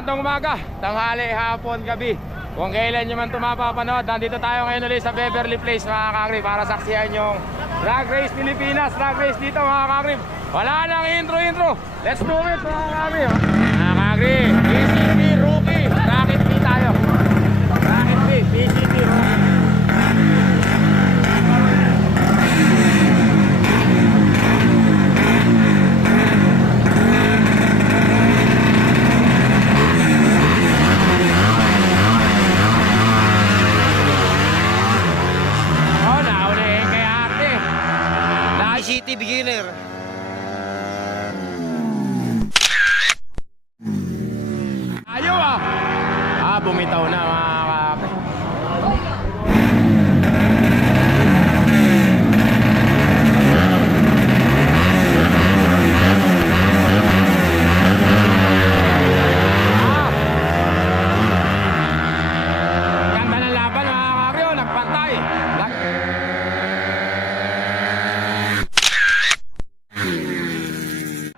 Magandang umaga, tanghali, hapon, gabi. Kung kailan nyo man ito mapapanood, nandito tayo ngayon ulit sa Beverly Place mga kagrib para saksihan yung Drag Race Pilipinas. Drag Race dito mga kagrib. Wala nang intro. Let's do it mga kagrib. Mga kagrib, PCT Rookie. Rocket B tayo. Rocket B, PCT Rookie. City beginner. Ayaw bumitaw na mga kape. Ganda ng laban mga kape, nagpantay.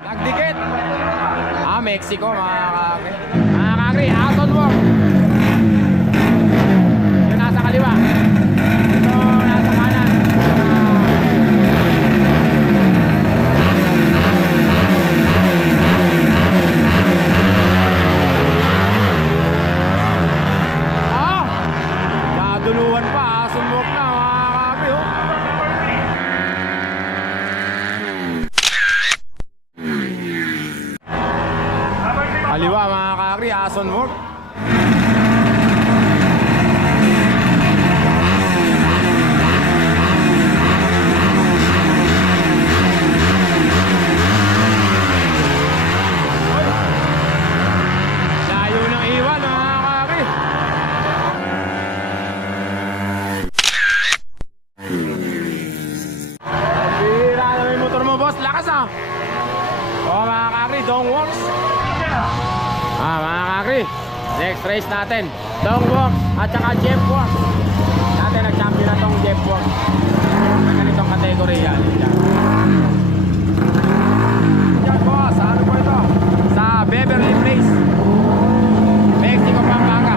Nagdikit. Mexico mga kakri. Mga kakri, out on work. Yung nasa kaliwa. Ito nasa kanan. Naduluan pa. Sunmok na mga kakri. Kaliwa mga kakri, Ason Work. Layo ng iwan mga kakri. Pira na may motor mo boss, lakas mga kakri, Dong Works. Mga kakri, next race natin Dong Works at saka Jeff Works. Dati nag-champion na tong Jeff Works sa ganitong kategory yan. Yan boss, ano po ito? Sa Beverly Place, Mexico, Pampanga.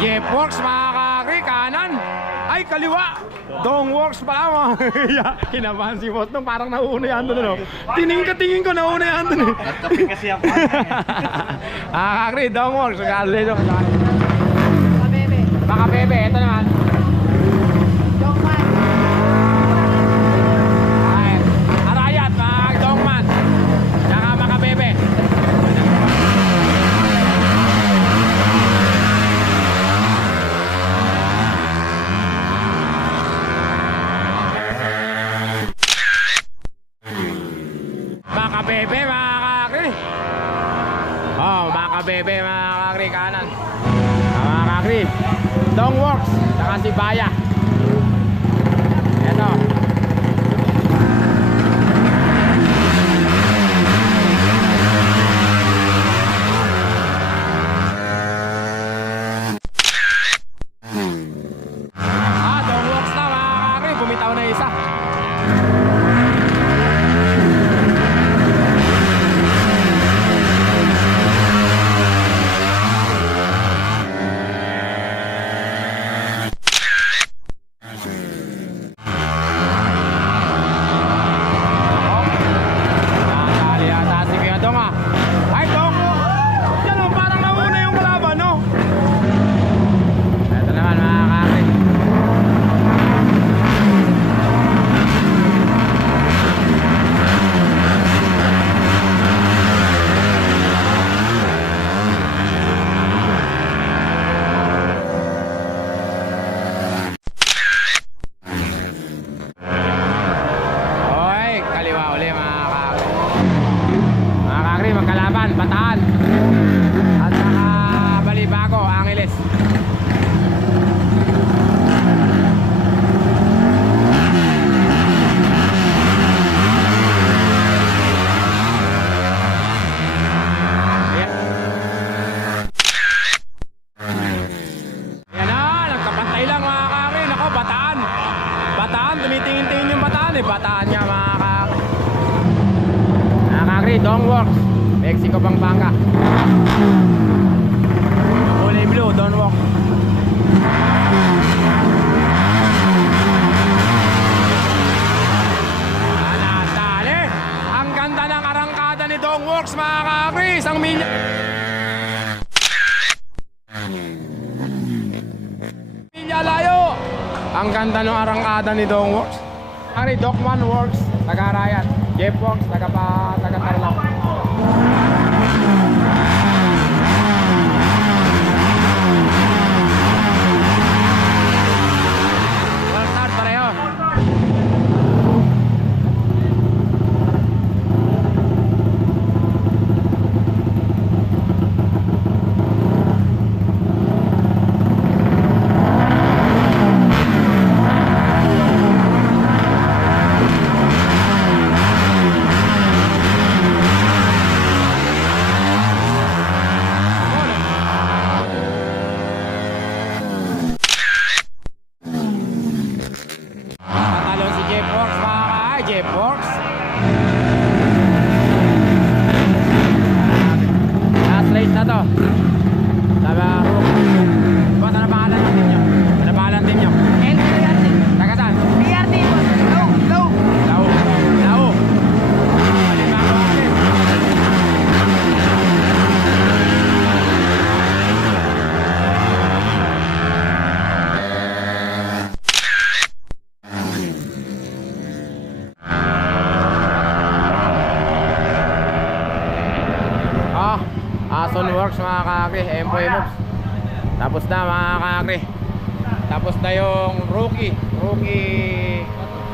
Jeff Works mga kakri, kanan. Ay, kaliwa. Dong Works pala mga. Kinabahan si boss nung parang nauuna yan doon. Tingin ko nauuna yan doon. Nagkapin kasi ako. Kakri, Dong Works. Baka bebe, ito naman. Dongman. Ay, Arayat, mga Dongman. Saka baka bebe. Bebe mga kakri. Baka bebe mga kakri, kanan. Mga kakri, Dong Works saka si Baya. Eto. Dong Works na mga kakri, bumitaw na isa. bataan, tumitingin-tingin yung bataan eh. Bataan nga mga kakri, Dongworks, Mexico, Pampanga. Kulay blue, Dongworks. Dali! Ang ganda ng arangkada ni Dongworks mga kakri, isang milya. Layo! Ang ganda ng arangkada ni Dongworks. Ari, Docman Works, taga Rayat. Jeff Works, taga Tarlac. Well start pareho. Tatalon si Jeff Works mga ka-ay, Jeff Works. Last race na to. Sabi ako, boss, ano pangalan ng team nyo? Ano pangalan ng team nyo? Taga saan? Lau. Alin mga kapatid? Ason Works mga kakri, Empoy Moves. Tapos na mga kakri. Tapos na yung rookie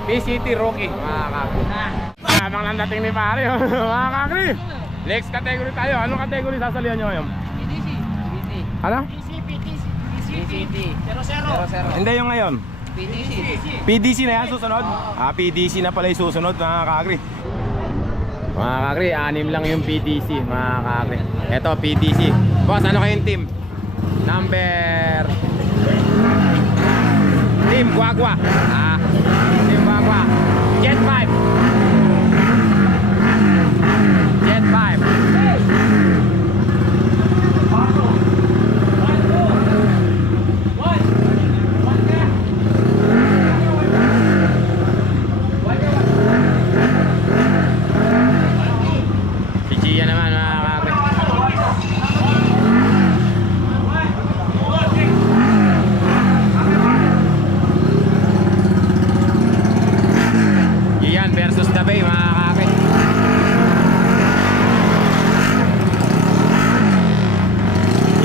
PCT rookie mga kakri. Habang lang dating ni pare mga kakri. Next category tayo. Anong category sasalihan nyo ngayon? PDC. Ano? PCT. 00. Hindi yung ngayon. PDC. PDC na yan susunod? PDC na pala yung susunod mga kakri. Mga kakri, 6 lang yung PDC mga kakri. Eto PDC. Boss, ano kayong team? Number Team Guagua. Team Guagua. Jet 5. Jet 5. Si Gia naman mga kakri. Gian versus Dabay mga kakri.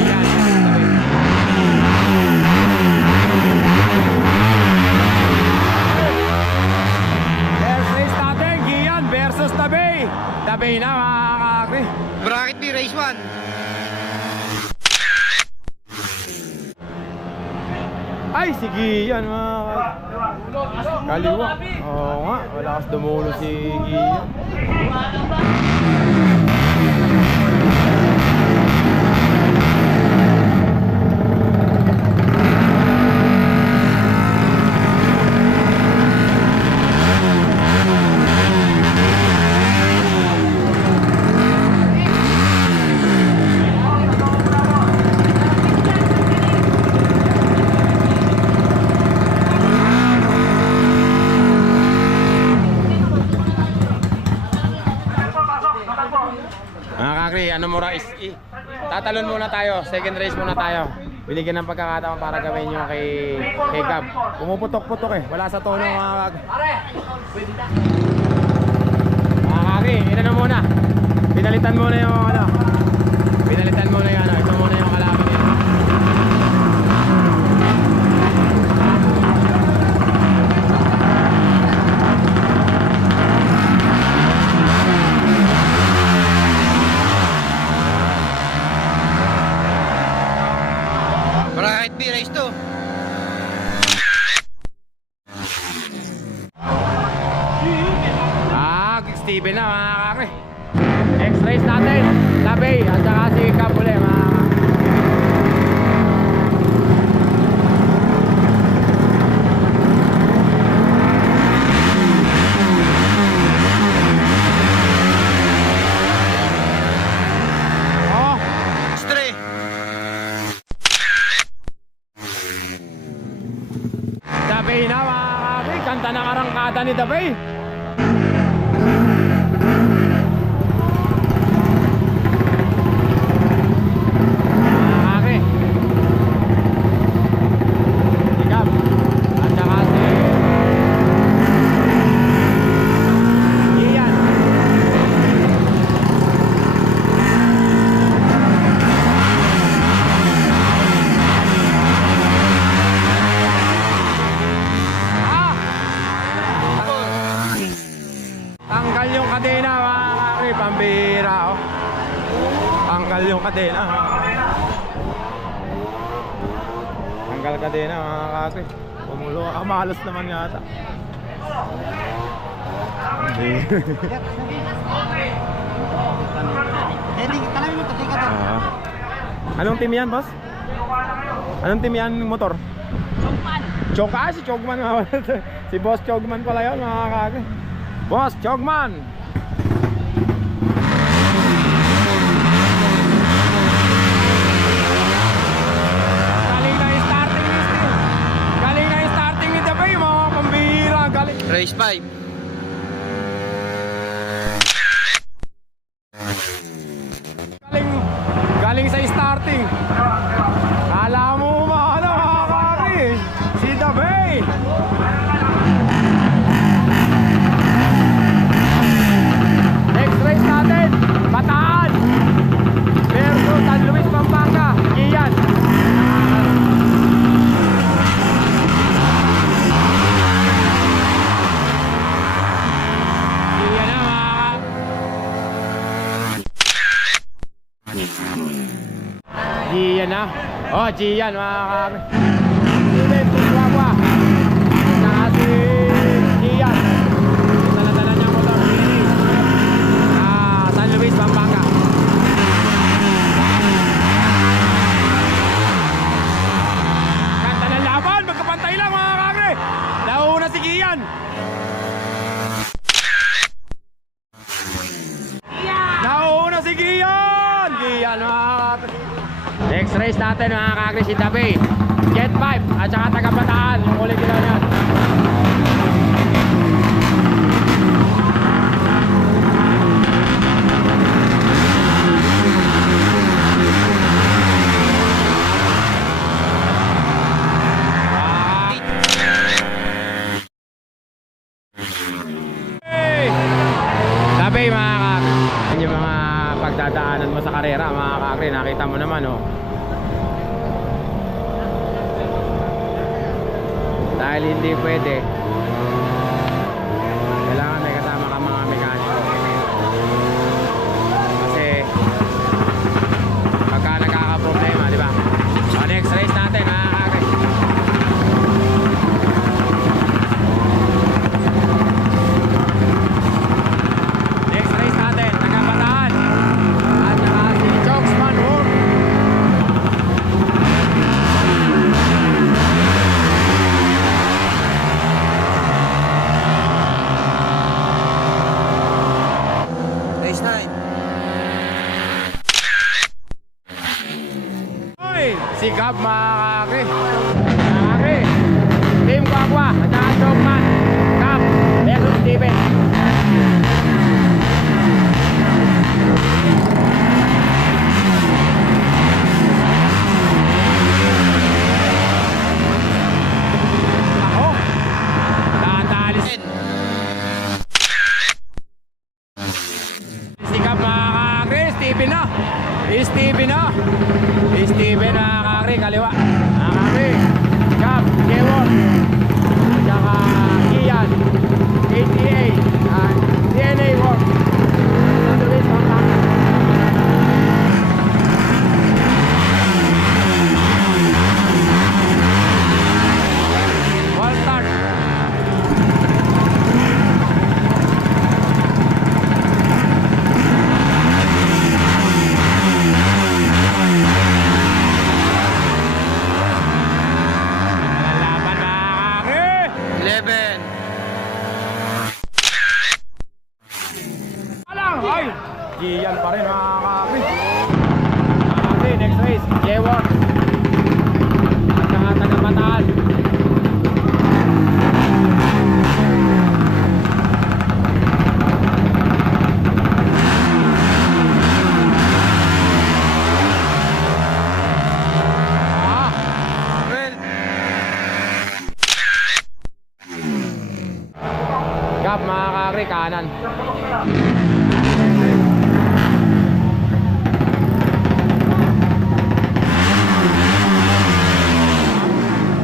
Gian versus Dabay. First race natin, Gian versus Dabay. Dabay na mga kakri. Bracket B, race 1. Ay, sige yan mga kaliwa. Oo nga, malakas dumulo si Gian. Mga kakri, ano mo ra tatalon muna tayo, second race muna tayo. Binigyan ng pagkakataon para gawin nyo kay Gab. Pumuputok-putok eh, wala sa tono mga kakri. Mga kakri, ito na muna. Pinalitan muna yung ano. Pinalitan muna yung ano, ito muna yung kalaban niya. Bracket B, race 2. Steven na mga kakri. Next race natin, Labay at saka si Kapule mga kakri. Dabay na mga kakri. Kanta ng arangkada ni Dabay. Tanggal yung kadena mga kakri, pambira oh. Tanggal yung kadena. Tanggal kadena mga kakri. Pumulo ka, malos naman yata. Hindi. Anong team yan, boss? Anong team yan motor? Chogman. Si Chogman nga. Si Boss Chogman pala yun mga kakri. Boss Chogman. Galing na yung starting ni Steve. Galing na yung starting ni Dabay mga pambihira. Galing. Race 5. Galing sa starting. Kala mo ano mga kakri. Si Dabay. Next race natin, Bataan versus San Luis, Pampanga. Iyan. Iyan na mga Gian na. Oh, Gian mga kami. Steven Tutuawa. Saka si Gian. Dala-dala niya motor. San Luis, Pampanga. Kanta ng laban. Magkapantay lang mga kami. Nauna si Gian. Nauna si Gian. Gian mga kami. Next race natin mga kakri, si Dabay, Jet 5 at saka taga Bataan. Yung ulit nila yan. Hey! Dabay mga kakri. Yan yung mga pagdadaanan mo sa karera mga kakri. Nakita mo naman oh. Dahil hindi pwede, kailangan may kasama ka mga mekaniko. Kasi pagka nagkakaproblema, di ba? So next race natin mga kakri. Next race natin, taga Bataan at saka si Chogsman World. Race 9. Oy, si Gab mga kakri. Mga kakri, Team Kwakwa at saka Chogman. Gab versus Steven. Ako, dahan-dahalis. Si Gab mga kakri, Steven na. Steven na. Steven na kakri, kaliwa. Mga kakri, Gab, Kewon, at saka Ian, ATA, DNA Work. San Luis, Pampanga. Ball start. Lalaban mga kakri. 11. Alang! Ay! Gian pa rin mga kakri. Mga kakri, next race, J1 at saka taga Bataan. Gap mga kakri, kanan.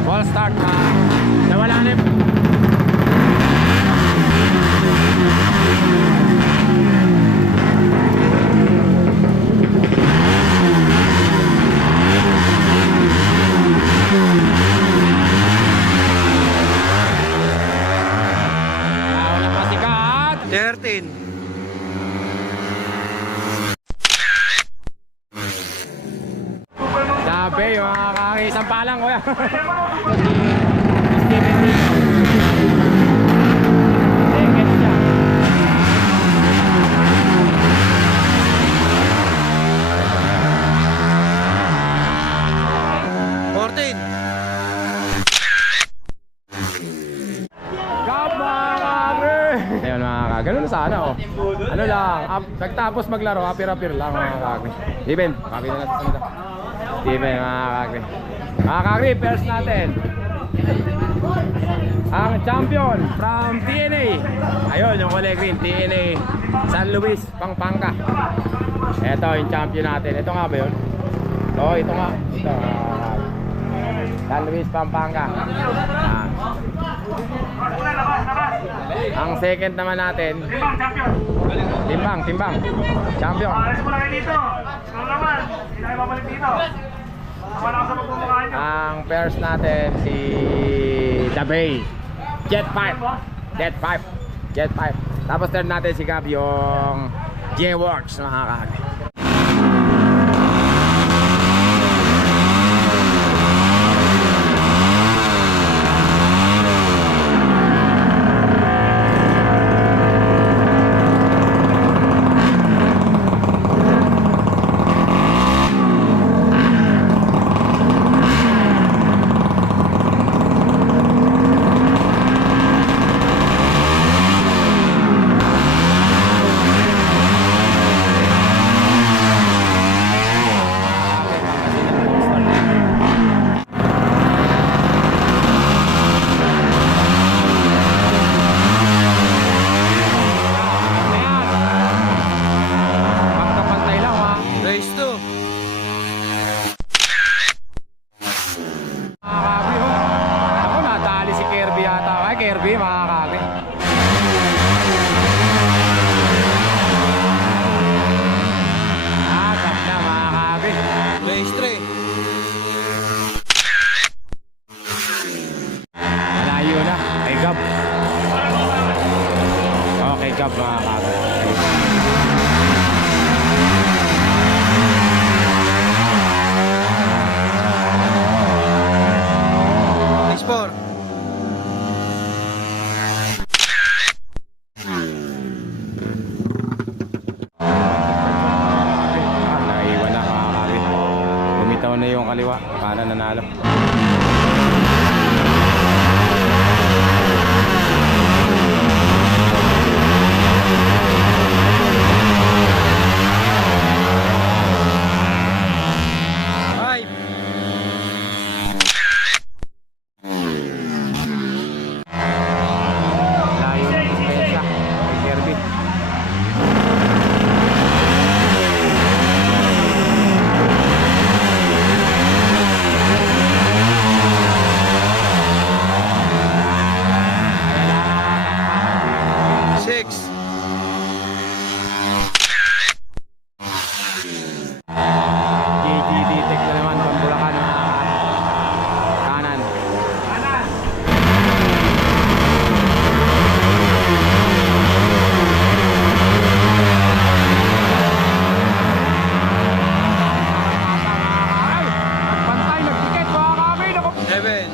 Ball start na. Nawala na yung wala pa sikat. 13. Sabi, mga kakri, isang palang kuya. Second siya. 14. Gap mga kakri. Ayun mga kakri, ganun na sana oh. Ano lang, nagtapos maglaro, apir-apir lang mga kakri. Steven, copy na natin sa mata. Steven mga kakri. Mga kakri, first natin. Ang champion from TNA. Ayun, yung kulay green, TNA San Luis, Pampanga. Ito yung champion natin. Ito nga ba yun? Oo, ito nga. Ito. San Luis, Pampanga. Ang second naman natin. Timbang, timbang. Champion. Alis mo lang kayo dito. Ikaw naman. Hindi na kayo babalik dito. Tama na ako sa pagmumukha nyo. Ang pairs natin si The Bay. Jet 5. Jet 5. Jet 5. Tapos third natin si Gab yung J-Works mga kakri. Pagkapantay lang ha. Race 2. Mga kakri oh. Ako nadali si Kirby yata. Ay Kirby mga kakri. Tap na mga kakri. Race 3. Malayo na. Kay Gab. Okay Gab mga kakri. Race 4. Naiwan na mga kakri. Bumitaw na yung kaliwa. Para nanalo. Layo ng distansya kay Kirby. GGD Tech na naman from Bulacan mga kanan. Ay! Nagpantay, nagtiket mga kami. 7.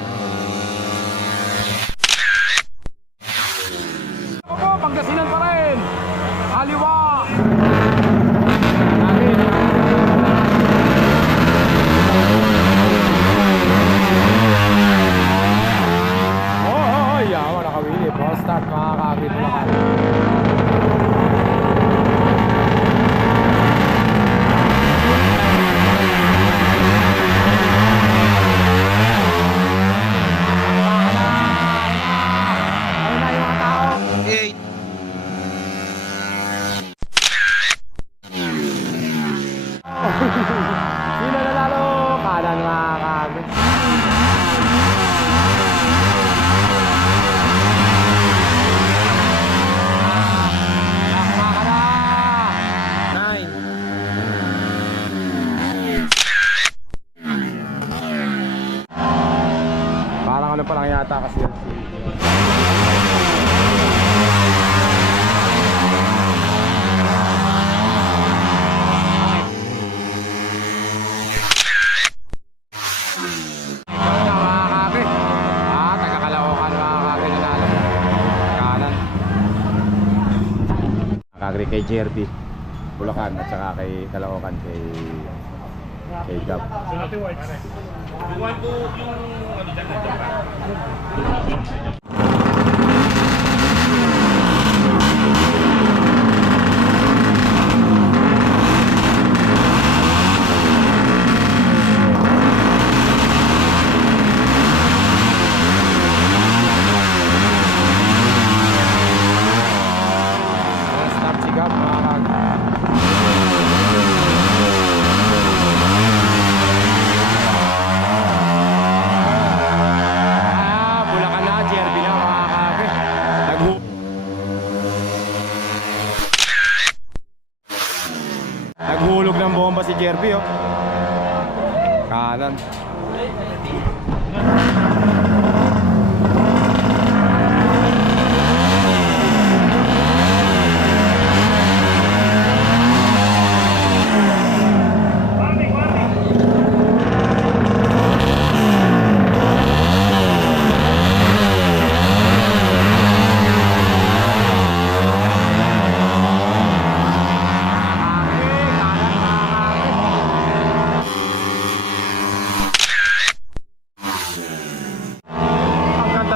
Ako po, Pangasinan pa rin. Kaliwa. Natin. Yawa nakawili. Ball start mga kakri Bulacan. Ayun na yung mga tao. 8. yata kasi yan si... Kagri kay Jerby Bulacan at saka kay Caloocan kay Gab. Stop si Gab mga kag. Bulacan na, Jerby na mga kag. Naghulog ng bomba si Jerby oh. Kanan.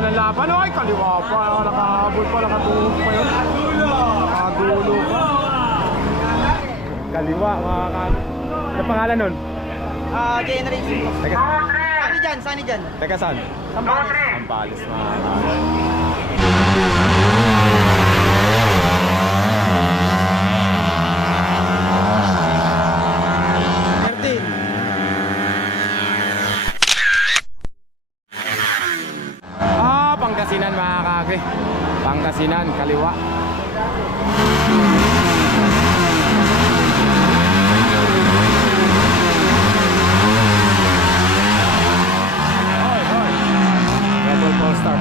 Laban ay kaliwa pa, nakahabol pa, nakatulog pa yun. Nakagulo pa. Kaliwa mga kan. Ano pangalan nun? Generation. Teka, Sani dyan. teka saan? Sambales mga kan. Pangasinan mga kagre. Pangasinan, kaliwa. Hoy, hoy. Rebel Ball Star.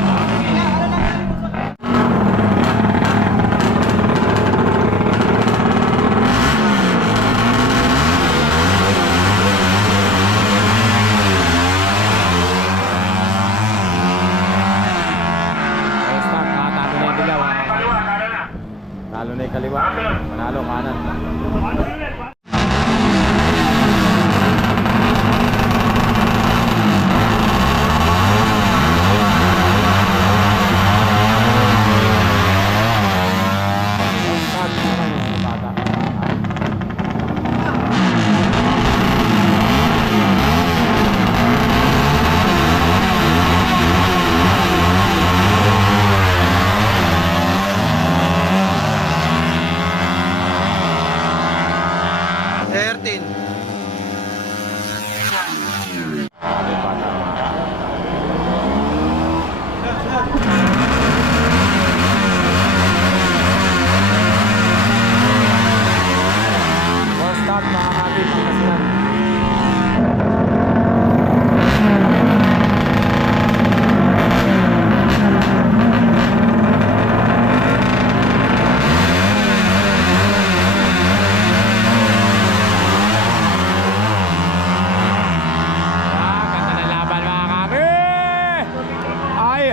Talo na yung kaliwa, manalo kanan.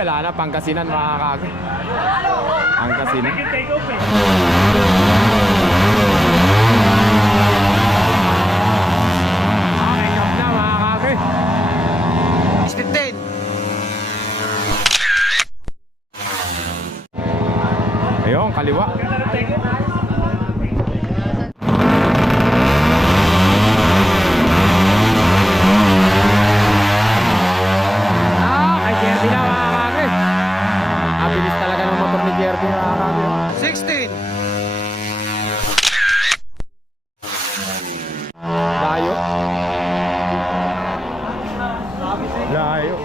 Wala na, Pangasinan mga kagre. Pangasinan. Okay, kap na mga kagre. Speed 10. Ayun, kaliwa. Kay Jerby na mga kagre. Abilis talaga ng motor ni Jerby mga kagre. 16. Layo. Layo.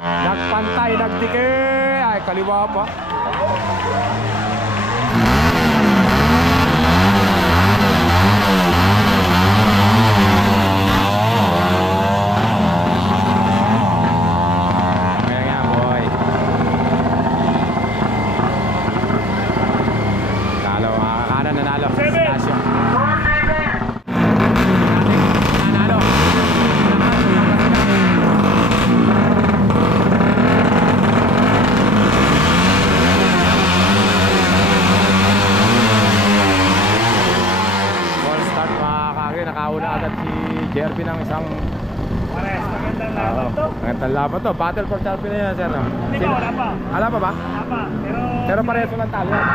Nagpantay, nagdikit. Kaya nga, boy. Talo, mga kanan, nanalo. Stasyo. Nanalo. Ball start, mga kagre. Nakauna agad si Jerby ng isang Pares, magandang laban to. magandang laban to. Battle for champion na yan, sir. No? Hindi pa, wala pa. Wala pa ba? Wala pa. Pero pareho lang talo yan.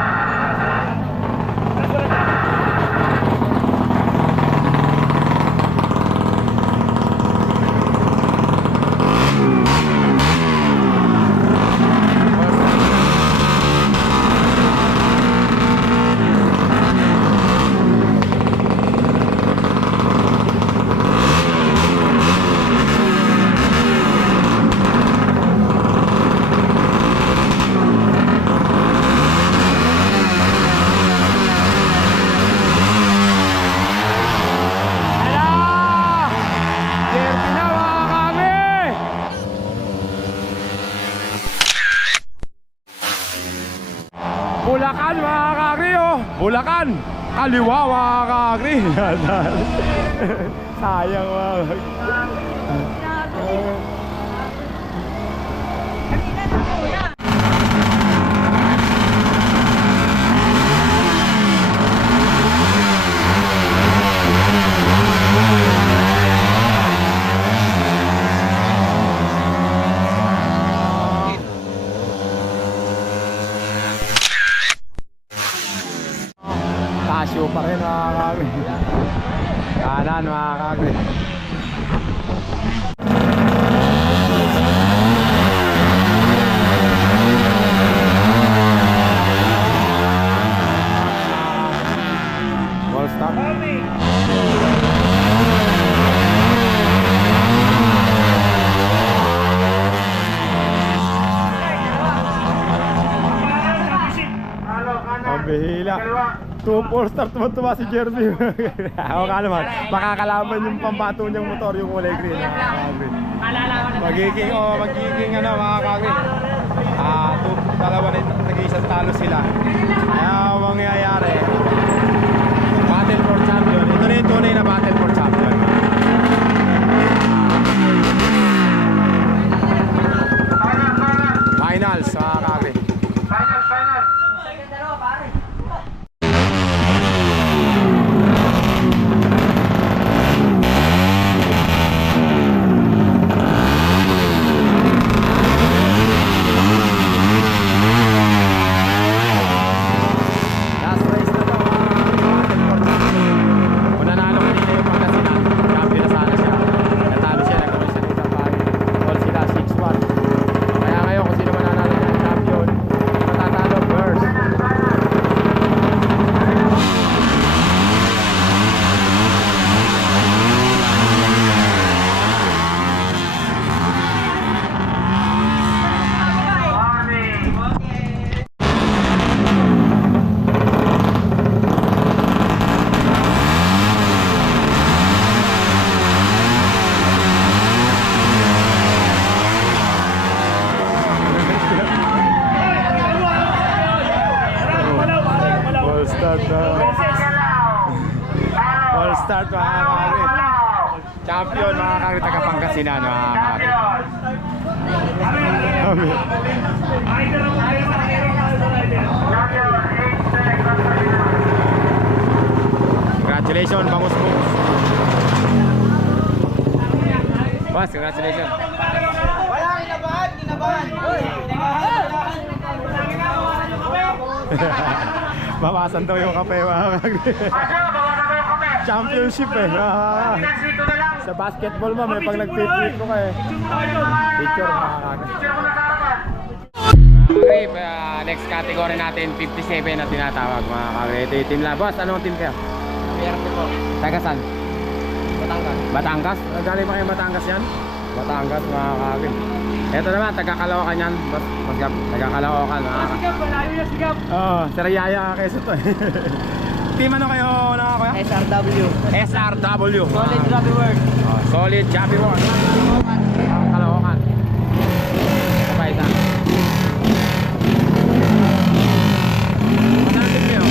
Hala! Jerby na, mga kagre! Bulacan, mga kagre, oh! Bulacan! Kaliwa, mga kagre! Sayang, mga kagre. Tasyo pa rin, mga kagre. Kanan, mga kagre. Ball stop. Ang bihila. 2-4 start tuwa si Jerby. Ako ka naman, makakalaban yung pambato niyang motor, yung kulay green. Magiging ano, mga kagre. Dalawa na nag-iisang talo sila. Kaya ang mangyayari, battle for champion. Ito na yung tunay na battle for champion. Finals, mga kagre. Last race na to, kung nanalo kanina yung Pangasinan, champion na sana siya. Natalo siya, nagkaroon siya ng isang pari. All sila 6-1. Kaya ngayon kung sino man nanalo ng champion, matatalo first. Ball start na. Ball start, mga kagre. Champion, mga kagre, taga Pangasinan, mga kagre. Congratulations, Bangus Books. Boss, congratulations. Wala, kinabahan, kinabahan. Bawasan daw yung kape, mga kagre. Championship eh. Sa basketball mo, may pag nag-flip ko kayo. Picture, mga kagre. Okay, next category natin, 57 na tinatawag, mga kagre. Ito yung team lang. Boss, anong team kayo? Mayroon po. Taga saan? Batangas. Batangas? Galing ba kayo Batangas yan? Batangas, mga kagre. Ito naman, taga-Caloocan yan. Taga-Caloocan. Sigap, malayo yung sigap. Oo, Sir Yaya Quezon to. Team ano kayo na kuya? SRW. SRW. Solid Grabby Work. Solid Jockey Work. Caloocan. Ito pa isa. Masarap nyo.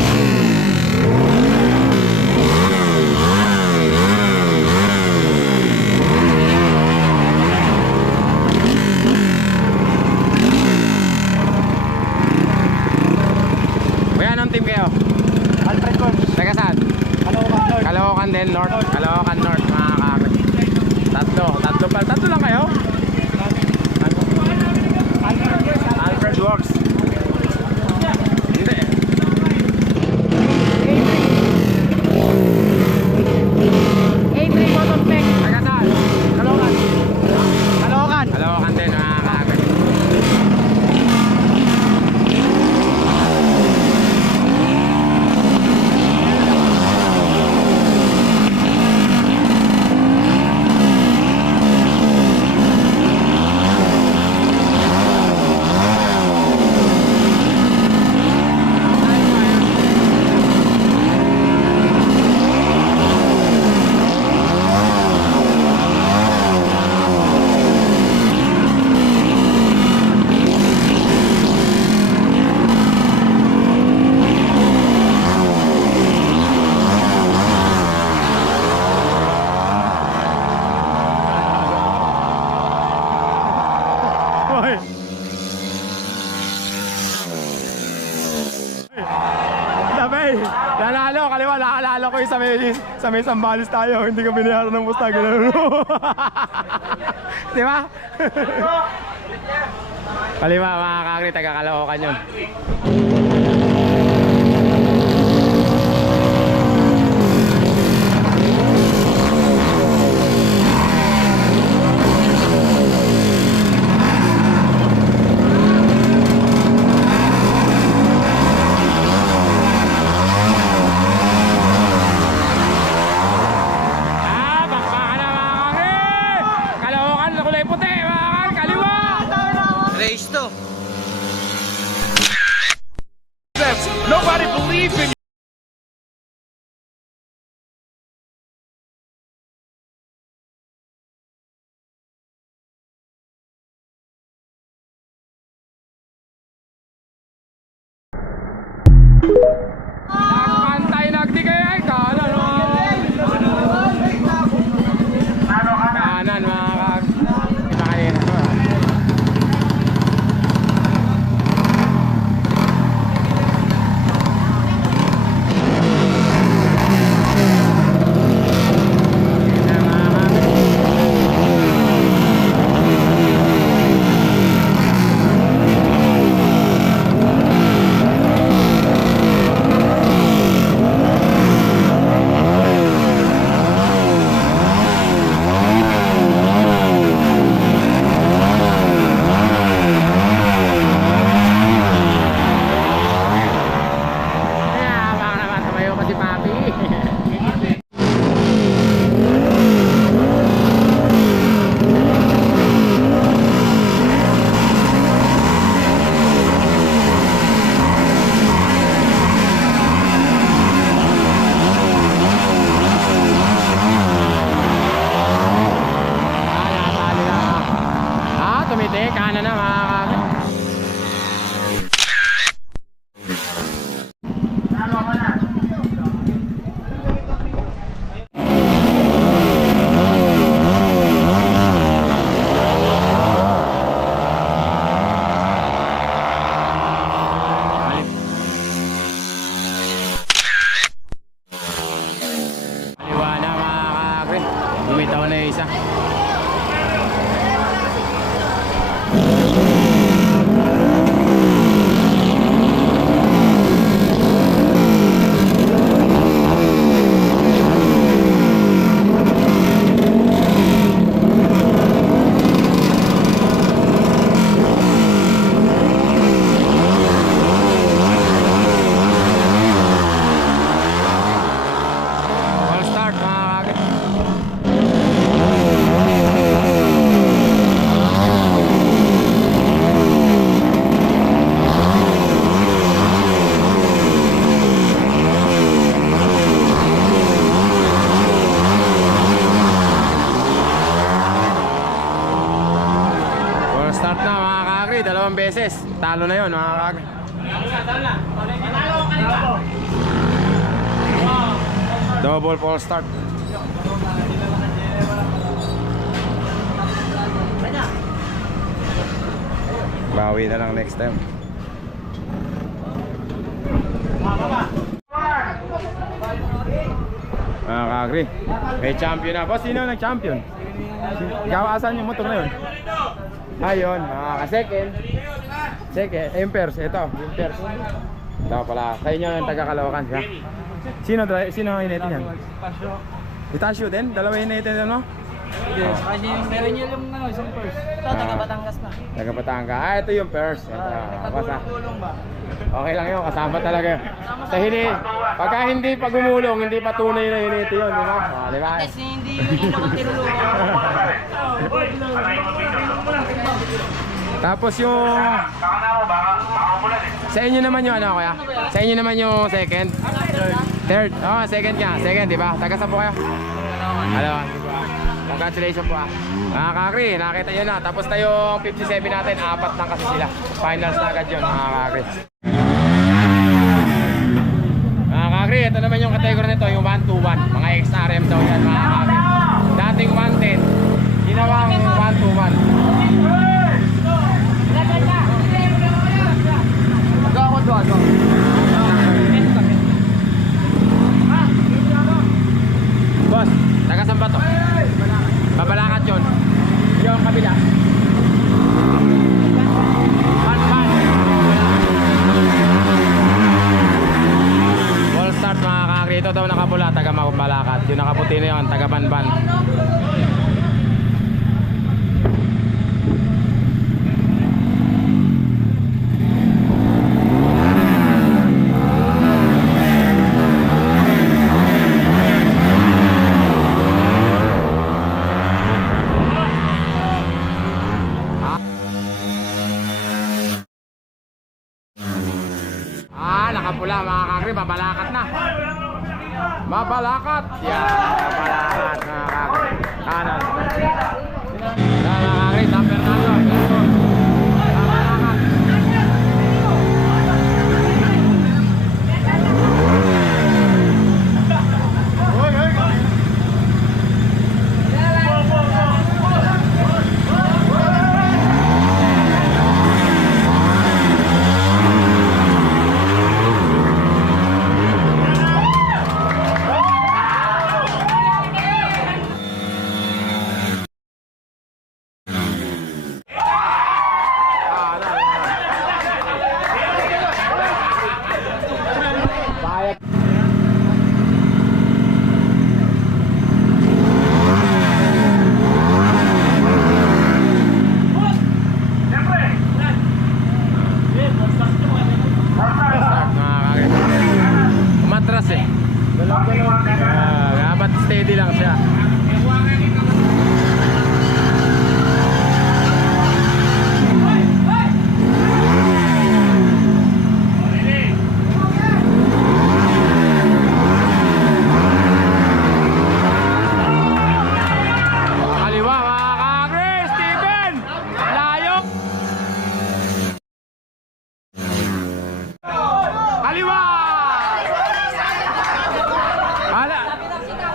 Kuya, anong team kayo? Alfred Corn. Taga saan? Caloocan din, North. Caloocan North, mga kakri. Tatlo lang kayo? Alfred Works. Hindi. Taga saan? Caloocan. Caloocan din, mga kakri. Hoy. Labay, nanalo, kaliwa, nakalala ko yung sa may Sambales tayo, hindi ko binayaran ng pusta, gano'n. Di ba? Kaliwa, mga kakri, taga-Caloocan yun. Bakbakan na, mga kakri! Caloocan na kulay puti, mga kakri, kaliwa! Race to. Nobody believes in Nagpantay, nagdigay, kanan, kanan, mga kag. Kita kanina. talo na yun mga kakri. Double false start. Bawi na lang next time. Mga kakri, may champion na. Boss, sino nag-champion? Ikaw, asan yung motor na yun? Ayun, second. Second, yung pairs, ito, yung pairs. Ito pala, sa inyo yung taga-Caloocan siya. Sino ang initin yan? Itasyo din? Dalawa initin yan, no? Yes, kasi meron niyo yung isang purse. Ito, taga Batangas pa. Taga Batangas. Ah, ito yung pairs. Tulong ba? Okay lang yun, kasama talaga yun. Sa pagka hindi pagumulong, hindi patunay na initi yun, di ba? Di ba? Kasi hindi yung ilaw ang tinulungan. Tapos yung... Sa inyo naman yung ano, kuya? Sa inyo naman yung second? Third? Oh, second ka. Second, di ba? Taga saan po kayo? Hello. Congratulations po ah. Mga kakri, nakita nyo na. Tapos na yung 57 natin, 4 lang kasi sila. Finals na agad yun, mga kakri. Mga kakri, ito naman yung category nito, yung 1-2-1. Mga XRM daw yan, mga kakri. Dating 110, ginawang 1-2-1. Boss, taga saan ba to? Babalakat yun. Yung kabila. Wall start mga kakri. Ito daw nakapula, taga Babalakat. Yung nakaputi na yun, taga Banban. Nakapula mga kakri, babalakat na. Babalakat. Yan, babalakat mga kakri. Kanan. Yan mga kakri, San Fernando. Babalakat. Dapat steady lang siya. Kaliwa mga kakri, Steven! Layo! Kaliwa!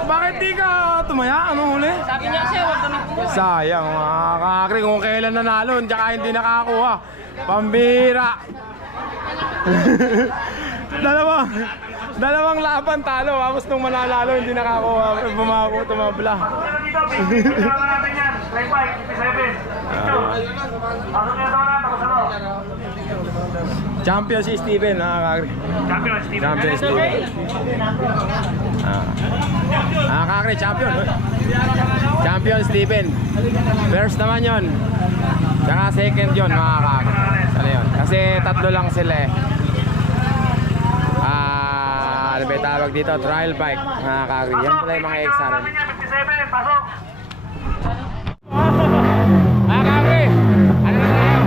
Bakit di ka tumaya? Ano huli? Sabi niya kasi, huwag kami kumuha. Sayang mga kakri, kung kailan nanalo, tsaka hindi nakakuha. Pambira! Dalawang laban talo, tapos nung mananalo, hindi nakakuha. Tumabla. Dito, pinag-iwan natin yan. Live bike, 57. Ito. Pasok niya daw na, tapos ano? Champion si Steven, mga kakri. Champion, Steven. Champion Steven. Kakri, champion. Champion Steven. First naman yun. Tsaka second yun, mga kakri. Ano yun? Kasi tatlo lang sila eh. Ano ba yung tawag dito? Trial bike, mga kakri. Yan pala yung mga XRM. 57, pasok. Mga kakri, ano na tayo?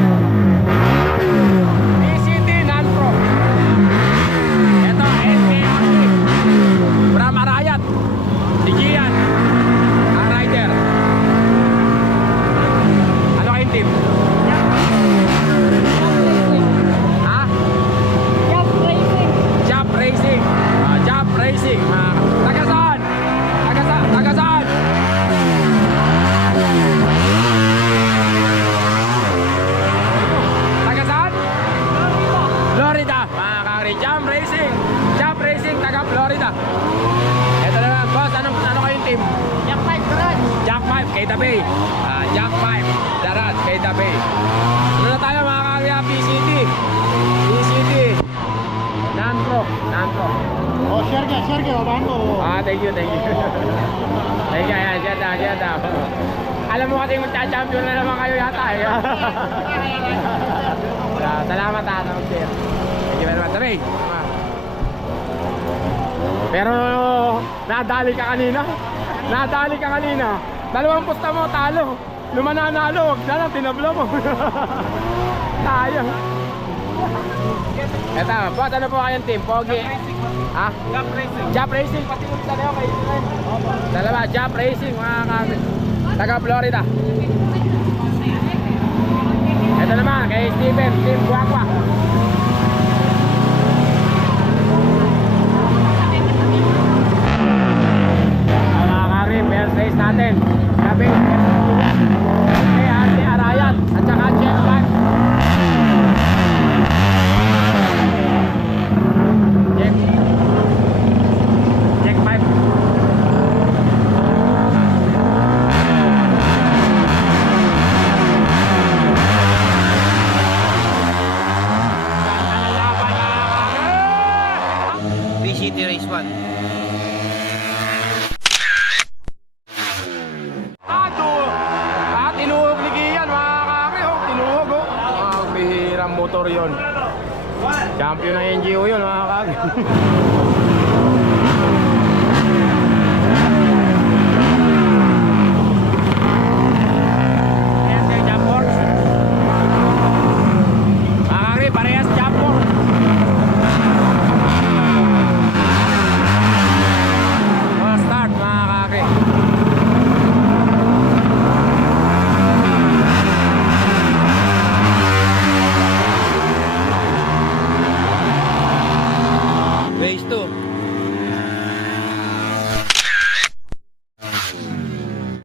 PCT Non-Pro. Ito, NKRT. Bram Arayat. Si Gian. Ang rider. Ano kayong team? kay Jam Racing. Jam Racing, taga Florida. Ito naman, boss, ano kayong team? Jack 5, Garage. Jack 5, kay Dabay. Jack 5, Darat, kay Dabay. Ano na tayo mga kakaya? PCT. PCT. Nantro. Oh, share ka, babahan ko. Thank you. Thank you, yan, siya daw. Alam mo kasi magcha-champion na naman kayo yata eh. Salamat na mag-share. Thank you very much. Dabay. Pero nadali ka kanina. Dalawang pusta mo, talo. Lumananalo, wag na lang, tinabla mo. Sayang. Eto, boss, ano po kayong team? Pogi? Ha? Jump Racing. Pati mo kita na yun, kayo din. Dalawa, Jump Racing, mga kami. Taga Florida. Ito naman, kay Steven, Team Guagua. Mga kami, first race natin. Sabi, kay Ate Arayan, at saka Jeff Black. Jack 5. PCT Race 1. Tinuhog ni Gian, mga kami. Tinuhog, bihirang motor yon. Champion ng NGO yun, mga kami. Parehas jump force. Start, mga kaki. Race 2.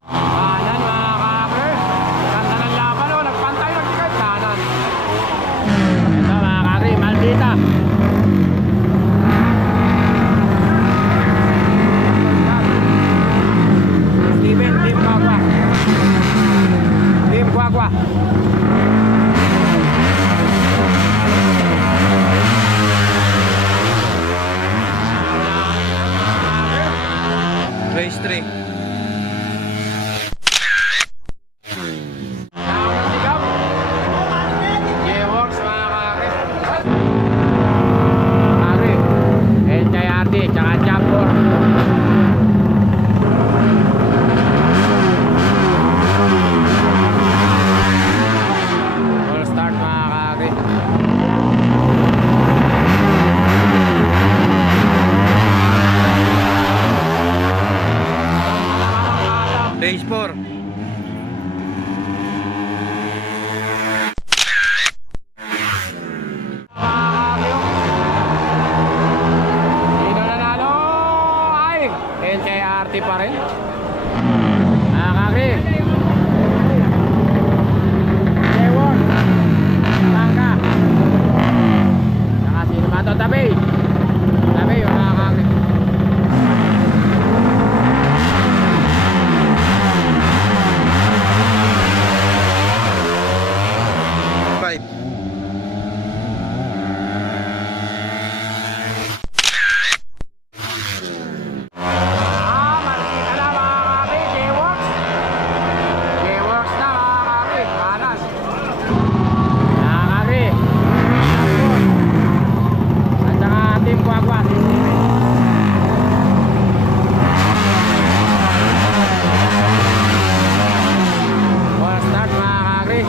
Kanan, mga kaki. Ganda ng laban, nagpantay ng tikat. Kanan. Ito, mga kaki, maldita. Steven, Team Guagua. Team Guagua. Race 3. G-Works, mga kaki. Kaki. NJRT, tsaka Jampor. All start, mga kaki. Race 4. Sino nanalo? Ay, NJRT pa rin. Mga kaki. J1. Bangka. Saka sino ba ito? Tabay, mga kaki. Marikita na, mga kaki. J-Works. J-Works na, mga kaki. Manas. Mga kaki. At saka Team Guagua. All start, mga kaki.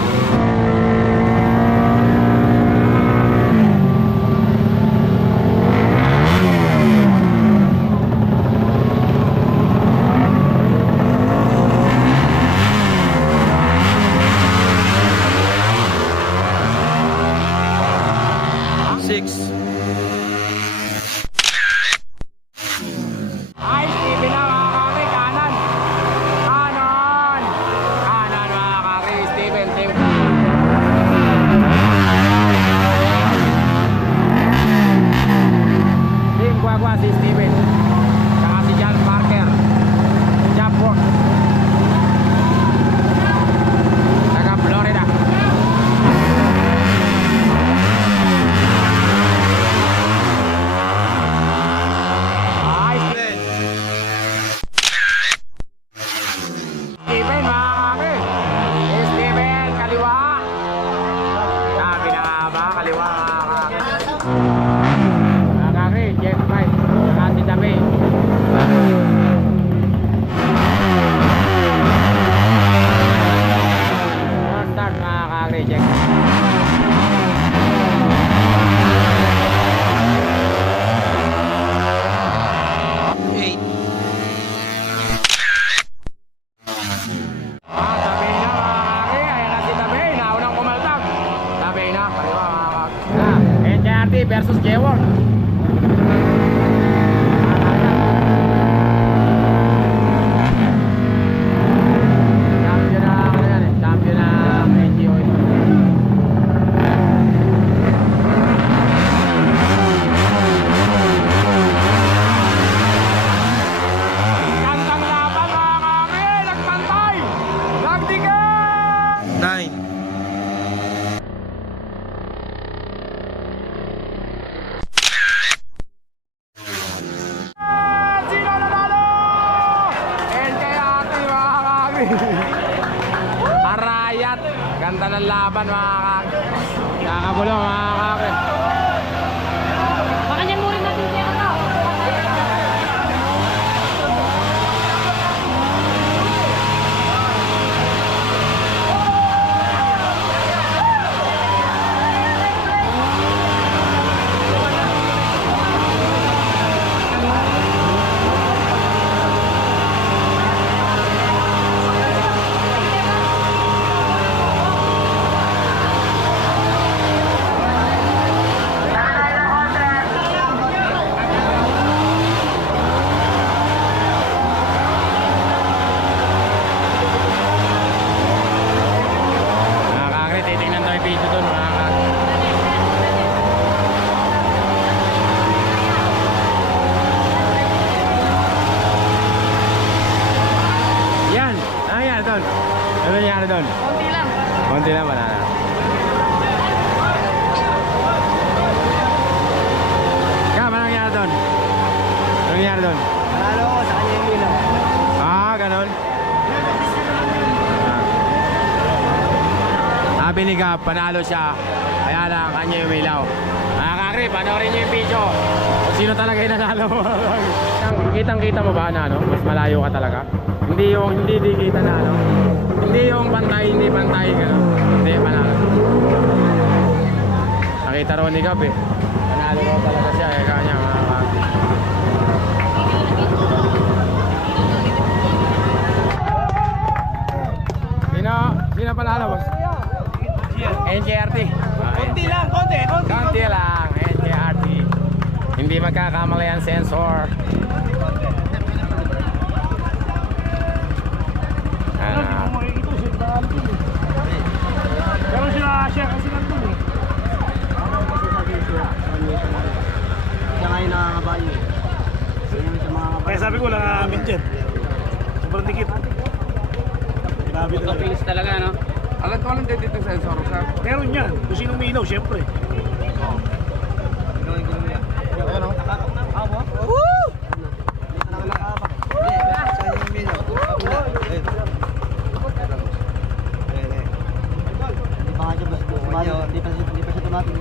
gumagawa si Steven. Saka si John Parker. Job work. Taga Florida. Ay, Steven, mga kami. Steven, kaliwa. Sabi na nga ba, kaliwa, mga kami. Mga kami, Jeff Mike. Saka si Dabi. Start, mga kami, Jeff. Eight. Tabi na, mga kami. Ayan na si Tabi. Naunang kumaltag. Tabi na, kaliwa, mga kami. NJRT versus J1. Champion na, ano yan eh. Champion na NGO ito. Kantang laban, mga kami. Nagpantay. Nagdigan. 9. Sino nanalo? NKRT, mga kami. Arayat. Ganda ng laban, mga kami. Kakabulo, mga kami. Baka niyan mo rin natin siya ito. Mga kami, titignan tayo yung video doon, mga kami. Yan! Ano nangyari doon? Ano nangyari doon? Konti lang. Konti lang, wala na. Kaya, ano nangyari doon? Ano nangyari doon? Panalo ko sa kanya yung ilaw. Ganon. Sabi ni Gab, panalo siya. Kaya lang, kanya yung ilaw. Mga kakri, panoorin nyo yung video. Kung sino talaga yung nanalo. Kitang-kita mo ba na ano? Mas malayo ka talaga? Hindi yung hindi kita na ano? Hindi yung pantay, hindi pantay. Gano'n. Hindi, panalo. Nakita rin ni Gab eh. Panalo raw talaga siya. Kanya mga kakri. Sino panalo, boss? NJRT. Konti lang, konti. Konti lang, NJRT. Hindi magkakamali ang sensor. Ano, di mo makikita siya na alpin eh. Pero sila siya kasi nandun eh. Ako kasi sabi siya sa kanya siya na. Siya ngayon nakakabayo eh. Siya sa mga kabayo. Kaya sabi ko lang amin dyan. Sobrang dikit. Grabe talaga. Pilis talaga, no? Alam ko lang dito sa sensor, sir. Meron yan. Kung sinong may ilaw, syempre. Di pa siya tumating.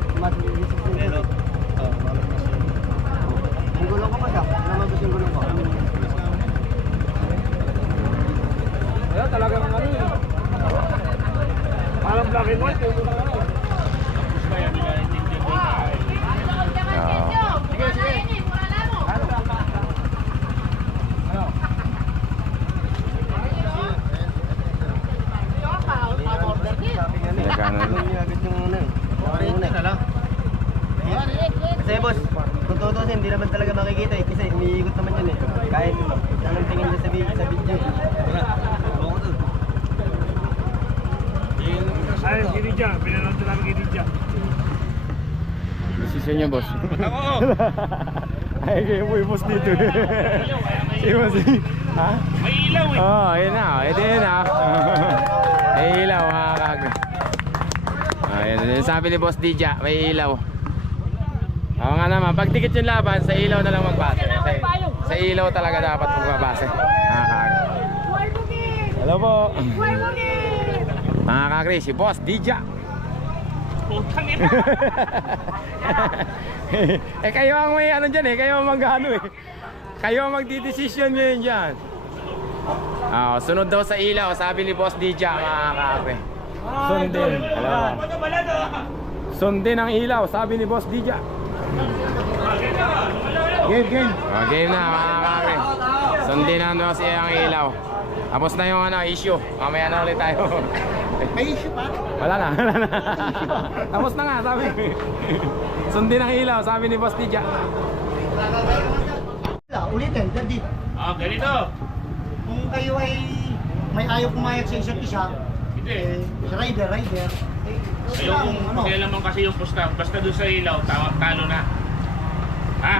Ang gulong ko pa siya. Ano naman gusto yung gulong ko? Kaya talagang ano eh. Parang black and white. Kasi boss, kung tutusin, hindi naman talaga makikita eh. Kasi umiikot naman yun eh. Kahit anong tingin niya sa video. Ay, gini dyan. Pinanood ko namin gini dyan. Decision niyo, boss. Ay, kayo po yung boss dito. Si boss. Ha? May ilaw eh. Oo, ayun na. Ito yun ha. May ilaw mga kakri. Ayun, sabi ni Boss Dija, may ilaw. Oo nga naman, pag dikit yung laban, sa ilaw na lang magbase. Sa ilaw talaga dapat magbabase. Mga kakri. Hello po. Mga kakri, si Boss Dija. Putang ina. Eh kayo ang may ano dyan eh, kayo ang mag-ano eh. Kayo ang magdidesisyon ngayon dyan. Sunod daw sa ilaw, sabi ni Boss Dija mga kakri. Sundin. Hello. Sundin ang ilaw, sabi ni Boss Dija. Game. Game na mga kakri. Sundin na siya ang ilaw. Tapos na yung issue. Mamaya na ulit tayo. May issue pa? Wala na. Tapos na nga, sabi. Sundin ang ilaw, sabi ni Boss Dija. Ulitin, Daddy. Ganito. Kung kayo ay may ayaw pumayag sa isa't isa, Hindi. rider. Ayaw kong pakialaman kasi yung pusta. Basta doon sa ilaw, talo na. Ha?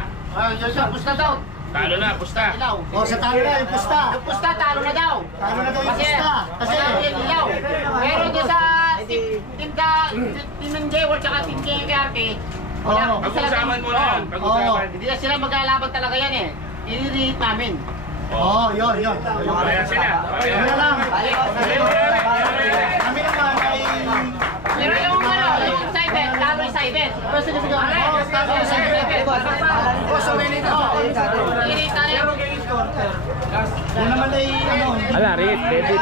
Pusta daw. Talo na, pusta. O, sa talo na yung pusta. Yung pusta, talo na daw. Talo na daw yung Kasi, pusta. Kasi, wala yung ilaw. Pero doon sa team ng J-World tsaka team KKRT, wala. Oo. Pag-usapan mo na yan. Pag-usapan. Hindi na sila maglalaban talaga yan eh. I-rehit namin. Oo, yun. Kaya sila. Ano na lang. Kami naman ay... Pero yung Saibet, talo yung Saibet. Sige. Talo yung Saibet. I-rehit na yan. Yun naman ay ano... Ala, Rick, David.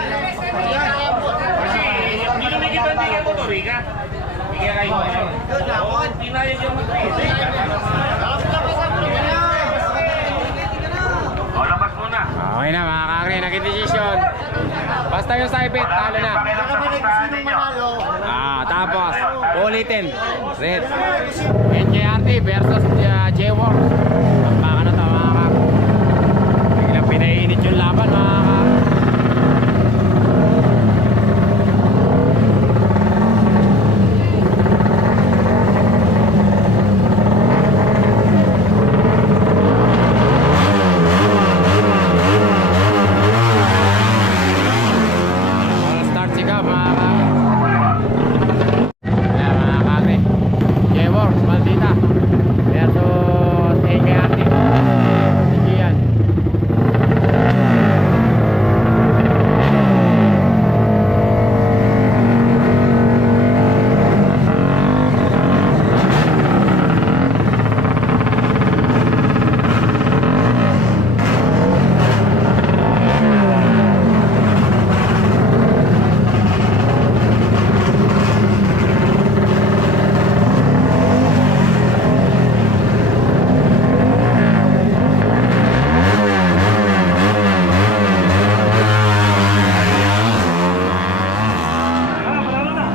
Kasi, hindi naman kita bigyan mo to, Rika. Bigyan kayo. Oo, hindi na yun yung labas muna. Okay na mga kakri, naging-desisyon. Basta yung Saibet, talo na. Sinong manalo? Tapos, ulitin. Red. NJRT versus J-World. Ang baka na ito mga kakri. Biglang pinainit yung laban mga kakri. Start sigaw mga kakri. Ayan mga kakri. J-World, Maldita versus NJRT. Sige yan.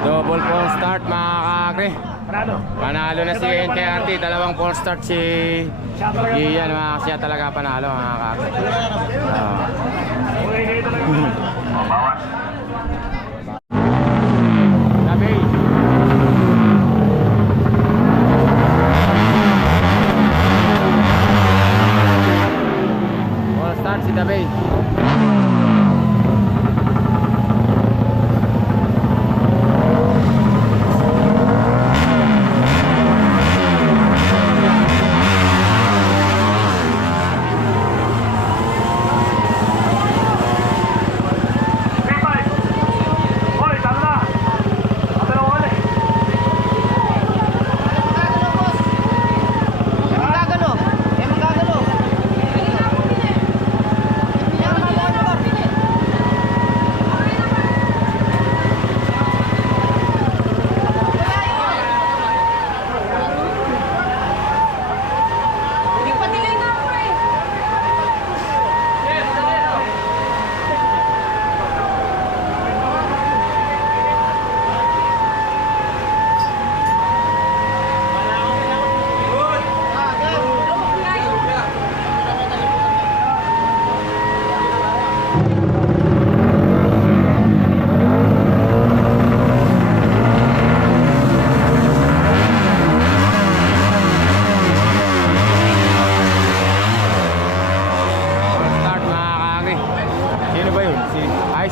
Double full start mga kakri. Panalo na si NKRT. Dalawang full start si Gian mga siya talaga panalo mga kakri. Gabi. Full start si Gabi.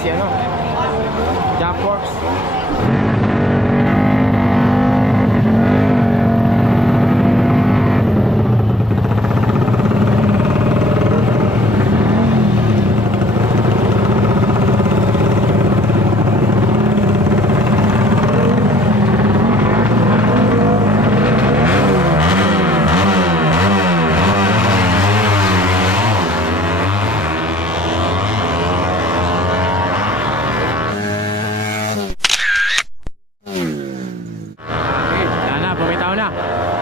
si ano, Jump Works. Sana, bumitaw na.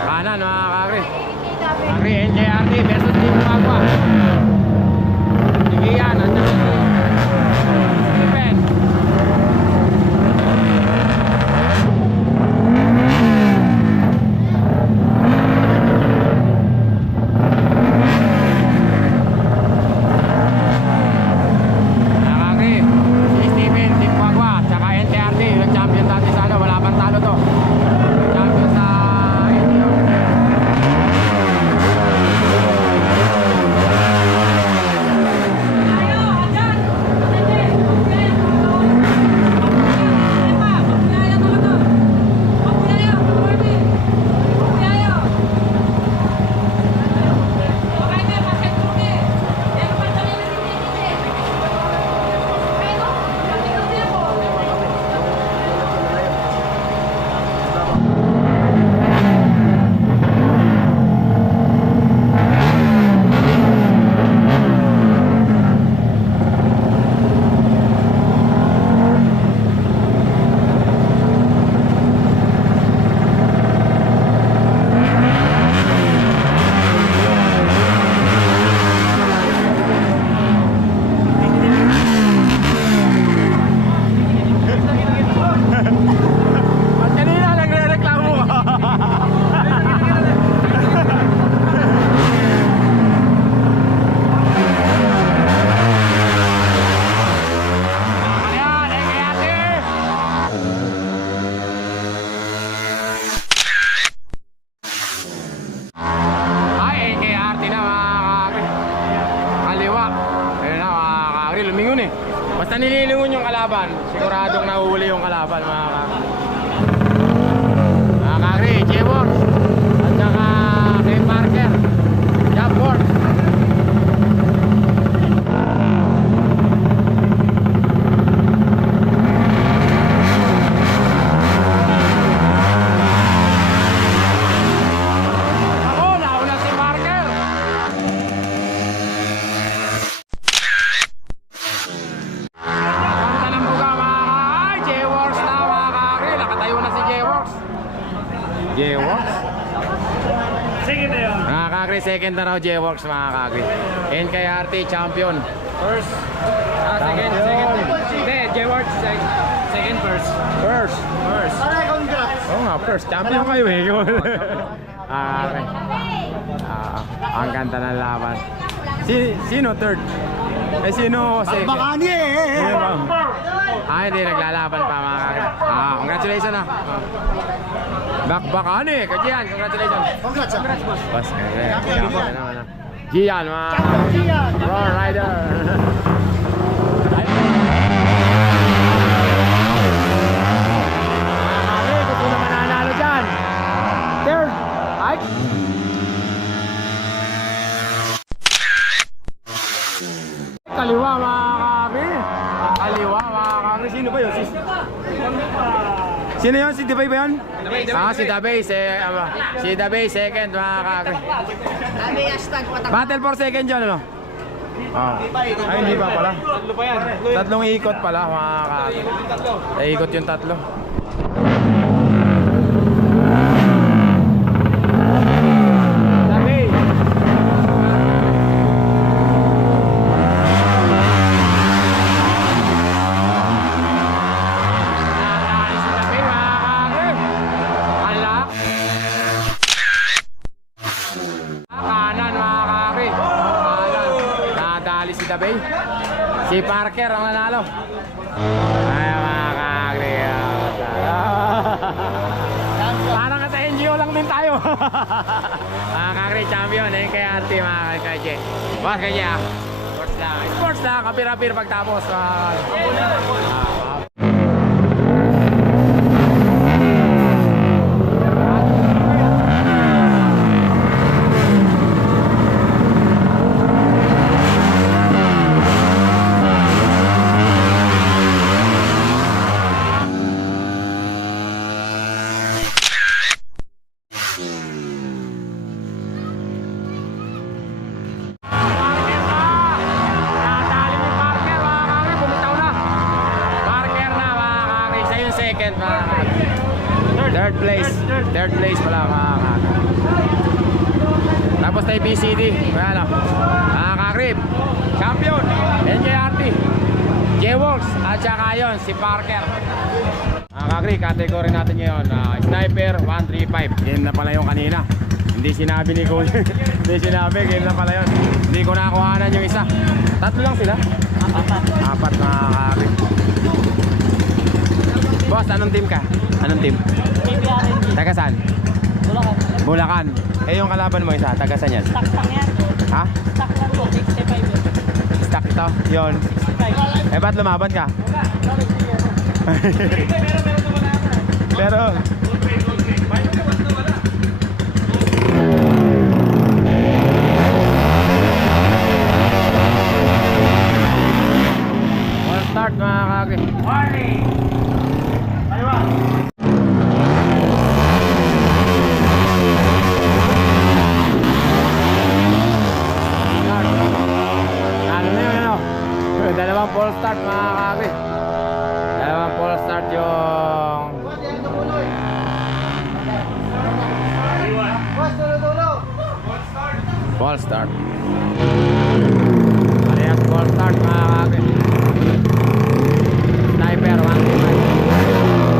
Kanan mga kakri. Kakri, NJRT versus Team Magwa. Sige yan, andyan si Steven. Mga kakri, si Steven, Team Magwa, tsaka NJRT, yung champion dati sa ano, wala pang talo to. Champion sa NJO. Ba't kanina nagre-reklamo ka? Ayan, kay ate! Ay, kay ate na mga kakri. Kaliwa. Ayun na mga kakri, lumingon eh. Basta nililingon yung kalaban, siguradong nahuhuli yung kalaban mga kakri. Mga kakri, J-Works at saka Cliff Parker, Jump Works. Ako, nauna si Parker. Ang talambuga mga kakri, J-Works na mga kakri. Nakatayo na si J-Works. J-Works? Sige na yun. Mga kakri, second na raw J-Works mga kakri. NKRT champion. First. Second. Hindi, J-Works. Second first. First. First. Oo nga, first. Champion kayo eh. Okay. Ang ganda ng laban. Sino third? Eh sino second? Bakani eh! Sino ba? Hindi naglalaban pa mga kakri. Congratulations ah. Bakbakani, kajian, congratulations. Congrats boss! Boss, Gian, mga Raw Rider. Ay. Mga gusto na mananalo dyan. Third. Ay. Kaliwa mga kakri. Kaliwa mga kakri. Sino ba yun? Sino yun? Si Dabay ba yun? Si Dabay. Si Dabay second mga kakri. Battle for second yun ano? Ay hindi pa pala. Tatlo pa yan. Tatlong ikot pala mga kakri. Ikot yung tatlo. Dabay. Kanan mga kakri. Kanan. Nadali si Dabay. Si Parker ang nanalo. Ay mga kakri. Parang sa NGO lang din tayo. Mga kakri champion. Kaya ate mga kakri. Boss kaya. Sports lang, kapir-kapir pagtapos. Nadali ni Parker, mga kakri, bumitaw na. Parker na, mga kakri. Siya yung second, mga kakri. Third place. Third place pala, mga kakri. Tapos tayo PCD. Ayan, mga kakri. Champion, NJRT, J-Works, at saka yun, si Parker. Mga kakri, category natin ngayon, Sniper 135. Game na pala yung kanina. Hindi sinabi ni Cole. Hindi sinabi, game na pala yun. Hindi ko nakuhanan yung isa. Tatlo lang sila? Apat na kakari. Boss, anong team ka? Anong team? Taga saan? Bulacan. Bulacan. Eh yung kalaban mo isa, taga saan yan? Stock lang yan. Ha? Stock lang po, 65. Stock to? Yun. Eh ba't lumaban ka? Pero start mga kaki. Ano na yun, ano? Dalawang full start mga kaki. Dalawang full start yung full start. Parehas full start mga kaki. Sniper 135.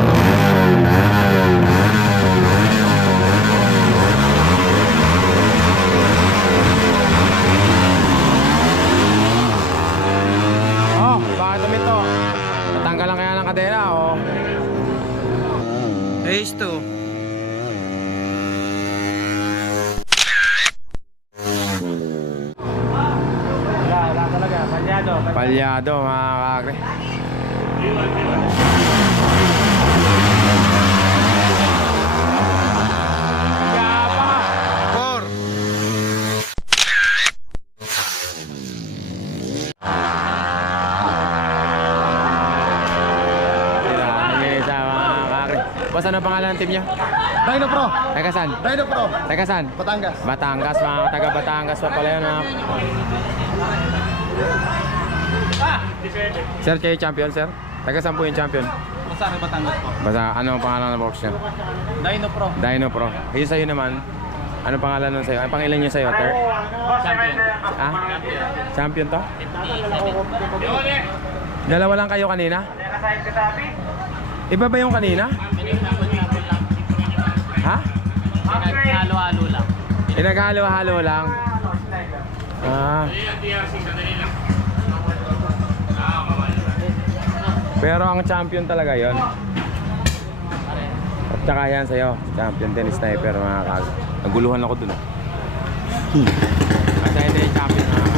Oh, bakit tumito? Natanggal lang kaya ng kadena, oh. Race 2. Wala talaga, palyado. Palyado mga kakri. Boss, ano pangalan ng team niyo? Dino Pro! Taga saan? Dino Pro! Taga saan? Batangas. Batangas, mga taga Batangas pa pala yun, ha? Sir, kayo champion, sir? Taga saan po yung champion? Masari Batangas po. Basta, ano ang pangalan ng box niyo? Dino Pro. Dino Pro. Yung sa'yo naman, ano pangalan nun sa'yo? Ang pangilan niyo sa'yo, sir? Champion. Ah? Champion to? Dalawa lang kayo kanina? Iba ba yung kanina? Ha? Halo-halo lang. Pinaghalo-halo lang. Ah. Pero ang champion talaga yon. At saka yan sa'yo, champion din sniper mga kag. Naguluhan ako dun. At sa'yo din yung champion mga kag.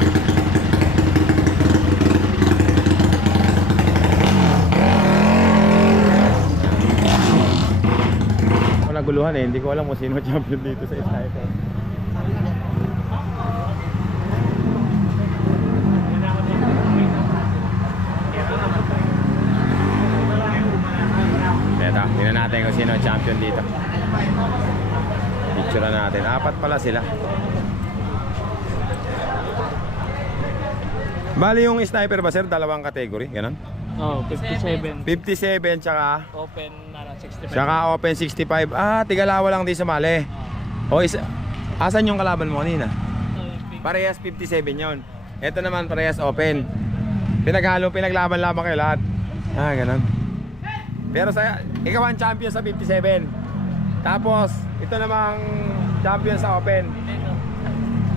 Ako naguluhan eh, hindi ko alam kung sino champion dito sa sniper. Ito, tingnan natin kung sino ang champion dito. Picture natin. Apat pala sila. Bali yung sniper ba sir, dalawang category, ganon? Oh, 57. 57 tsaka Open na lang 65. tsaka open 65. Ah, tigalawa lang di sumali. O isa, asan yung kalaban mo kanina? Parehas 57 yon. Ito naman parehas open. Pinaglaban-laban kayo lahat. Ah, ganon. Pero sa ikaw ang champion sa 57. Tapos ito namang champion sa open.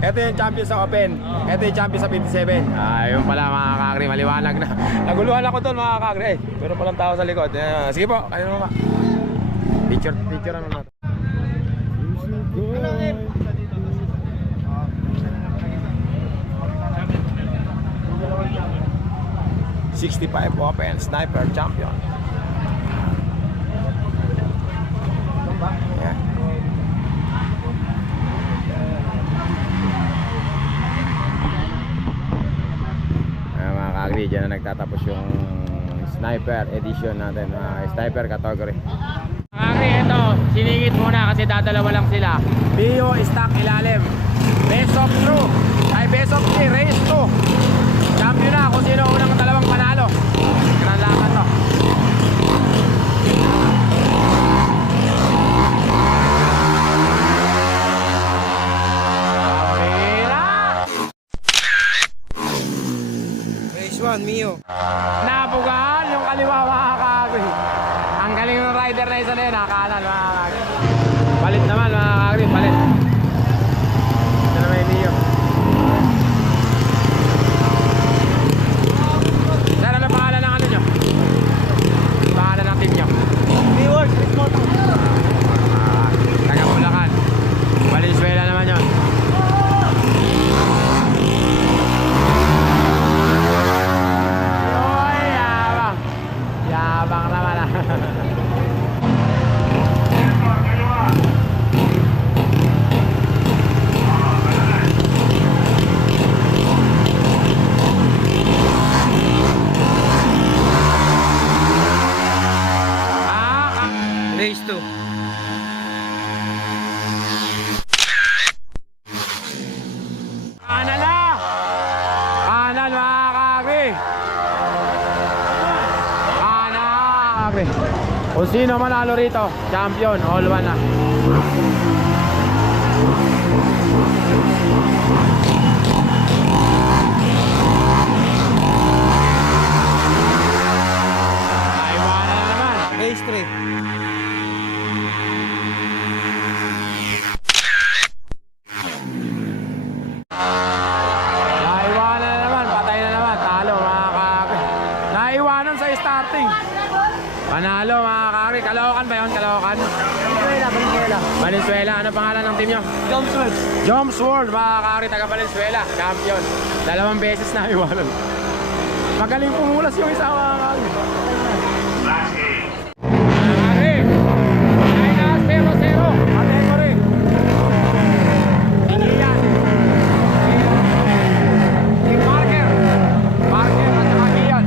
Ito yung champion sa open. Ito yung champion sa 57. Ah, yun pala mga kakri, maliwanag na. Naguluhan ako doon mga kakri. Eh, meron palang tao sa likod. Sige po, kayo naman. Picture ano natin. 65 Open Sniper Champion. Ayan. Ayan mga ka-agri, dyan na nagtatapos yung Sniper edition natin, Sniper category. Mga ito, siningit muna kasi dadalawa lang sila. Bio stock ilalim. Best of 2, ay best of 3, race 2. Champion na kung sino unang dalawang panalo. Kinalaman to. Race 1, Mio. Nabugahan yung kaliwa mga kagri. Ang galing ng rider na isa na yun, nakanan mga kagri. Palit naman mga kagri, palit. Ito naman yung Mio. Sir, ano pangalan ng ano nyo? Pangalan ng team nyo? Reward, Chris Moto. Taga Bulacan. Valenzuela naman yun. Uy, yabang. Yabang naman ah. Race 2. Kanan na! Kanan mga kagri! Kanan kagri! Kung sino manalo rito, champion, all one na. Naiwanan na naman. Race 3. Naiwanan na naman, patay na naman, talo mga kagri. Naiwanan sa starting. Panalo mga kagri, Caloocan ba yun? Caloocan? Valenzuela. Valenzuela, ano pangalan ng team nyo? Johnson. Joms World, mga kagri, taga Valenzuela, champion. 2 beses naiwanan. Magaling pumulas yung isa mga kagri. Last game. Kagri, 0-0, category. Hindi yan. Si Parker at saka Kian.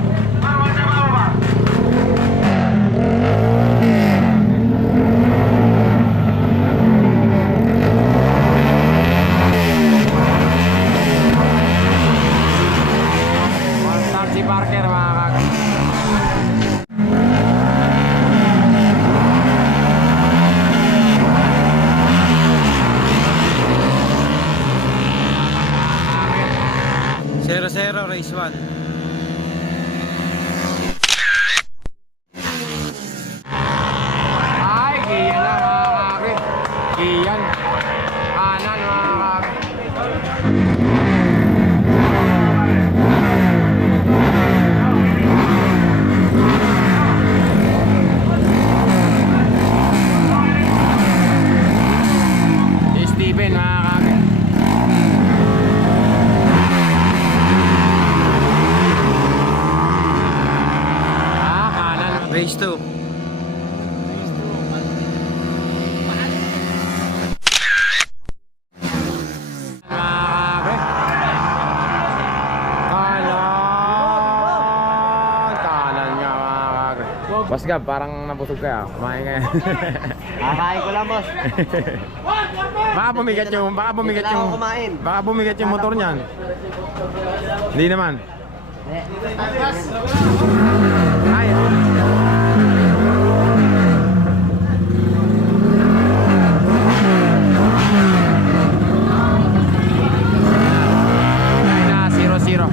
One-stop si Parker mga kagri. Race 1. Ay, Kian na mga kagri. Kian. Kanan mga kagri. Si Steven mga kagri. Kanan. Race 2. Boss Gab, parang nabusog ka. Kumain ka yan. Kakain ko lang, boss. Baka bumigat yung Hindi na ako kumain. baka bumigat yung motor niyan. Hindi naman. Ay. Ay na 0-0.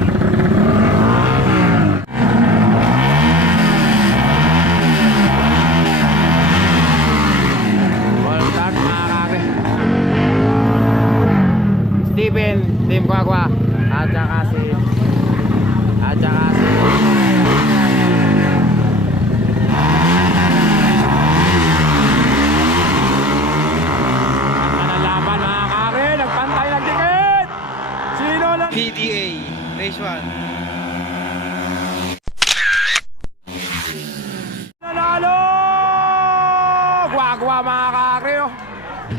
Steven, Team Kwakwa at saka si Manalaban mga kare, nagpantay ng dikit. Sino lang? PDA. Race 1.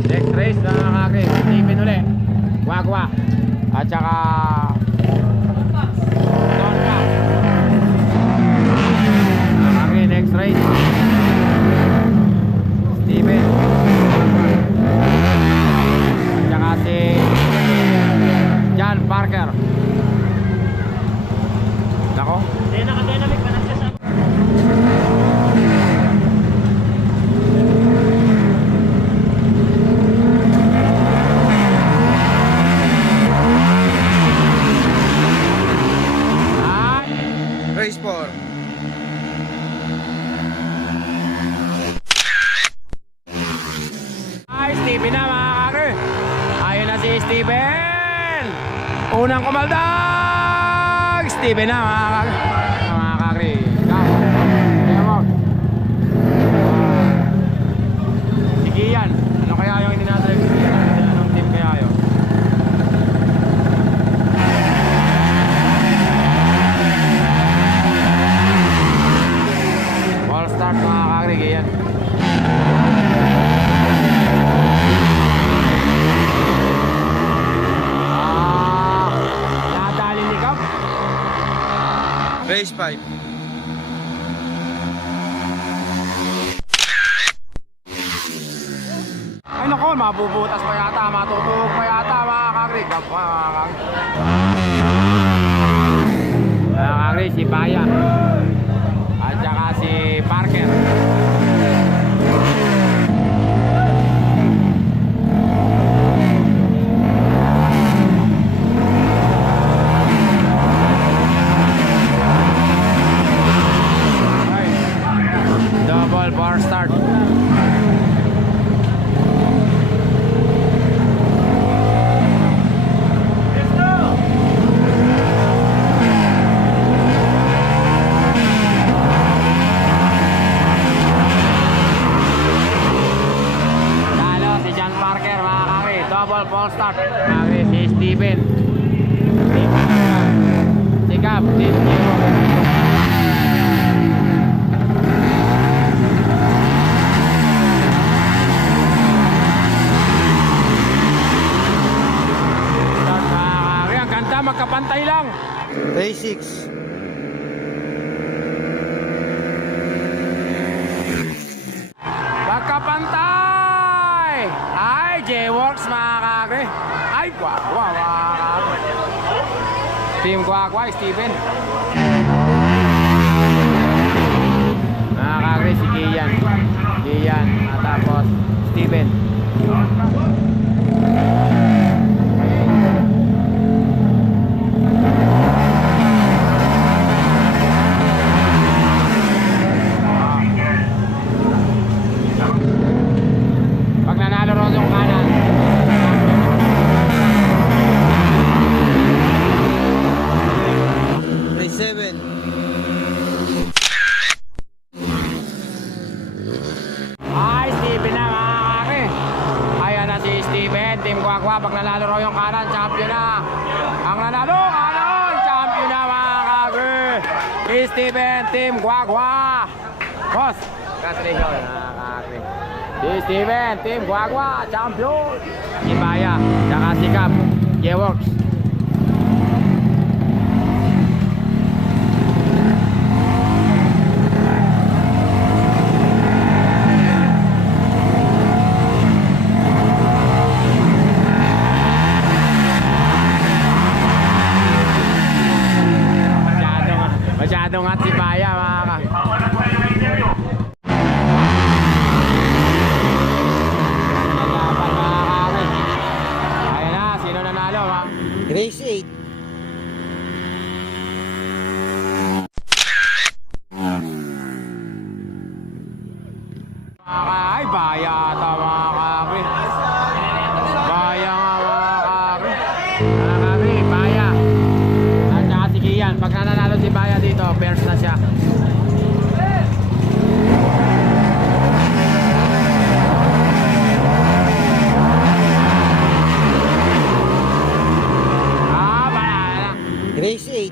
Next race na kakri. Steven uli. Guagua. At saka Tonka. Kakri, next race. Steven. At saka si John Parker. Nako. Hindi, naka-dynamic pa na siya sa... Race 4. Ay, Steven na mga kakri. Ayun na si Steven. Unang kumaldag. Steven na mga kakri. Mga kakri. Come on. Sige yan. Ano kaya yung hindi natin? Anong team kaya yun? All start mga kakri. Yan. Nadali ni Kap. Race 5. Ay nako, mabubutas pa yata, matutulog pa yata mga kakri. Kap, mga kakri. Mga kakri, si Baya. At saka si Parker. Double bar start. Talo si John Parker mga kakri. Double ball start. Kakri si Steven. Si Cap. Si start mga kakri. Ang ganda, magkapantay lang. Race 6. Magkapantay! Ay, J-Works mga kakri. Ay, Guagua mga kakri. Team Guagua, Steven. Mga kakri, si Gian. Gian. At tapos, Steven. Pag nanalo ron yung kanan. Race 7. Ay, Steven na mga kakri. Ayan na si Steven. Team Guagua. Pag nanalo ron yung kanan, champion na. Ang nanalo, kanan, champion na mga kakri. Steven, Team Guagua. Boss, congratulations mga kakri. Si Steven, Team Guagua, champion. Si Baya, saka si Cap, J-Works. Masyadong at si Baya mga kakri. Ayan na, sino nanalo ha? Race 8. Ay, Baya ata mga kakri. Baya nga mga kakri. Mga kakri, Baya. At saka si Kian. Pag nanalo si Baya dito, first na siya. Race 8.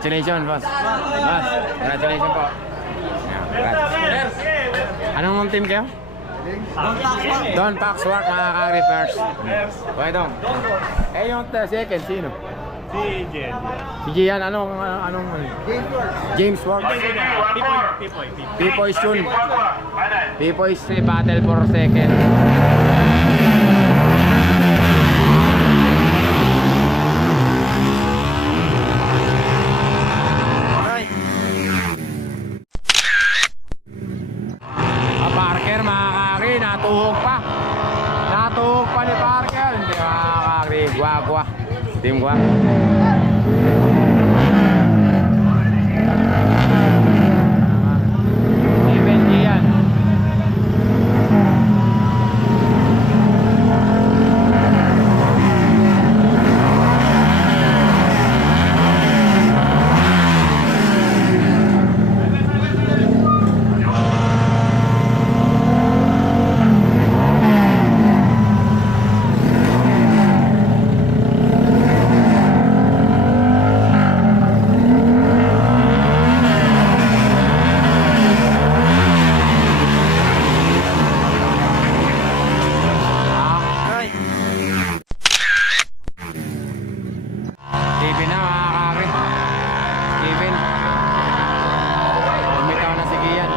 Congratulations, boss. Boss, congratulations po. Congrats. Anong team kayo? Don Paxwork, mga ka-reapers. Okay, Don. Eh, yung second, sino? Si Jen. Si Gian, anong James Ward. Pipoy soon. Pipoy battle for second. Parker, mga kakri, natuhog pa. Natuhog pa ni Parker. Hindi, mga kakri, guwa. Team guwa. Steven Gian. Steven na, mga kakri. Steven. Lumitaw na si Gian.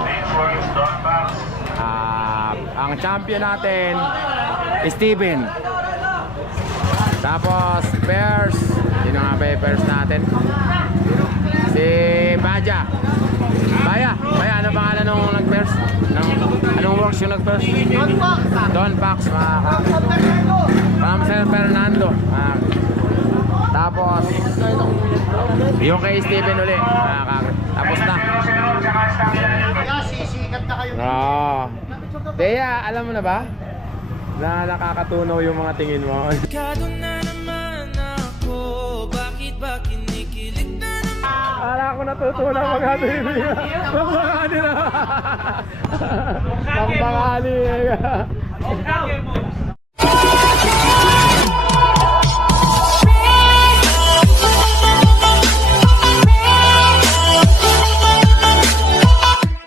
Ang champion natin, Steven. Tapos, pairs. Sino nga ba yung pairs natin? Si Baja. Baya, ano pangalan nung nag-pairs? Anong works yung nag-pairs? Don Pax, mga kakri. Pamsel Fernando. Tapos, yung kay Steven uli. Tapos na. Kaya sisikat na kayo. Oo. Teya, alam mo na ba? Na nakakatunaw yung mga tingin mo. Kado na naman ako, bakit ba kinikilig na naman? Para ako natutunan mag-hatimig. Magbangani na. Magbangani.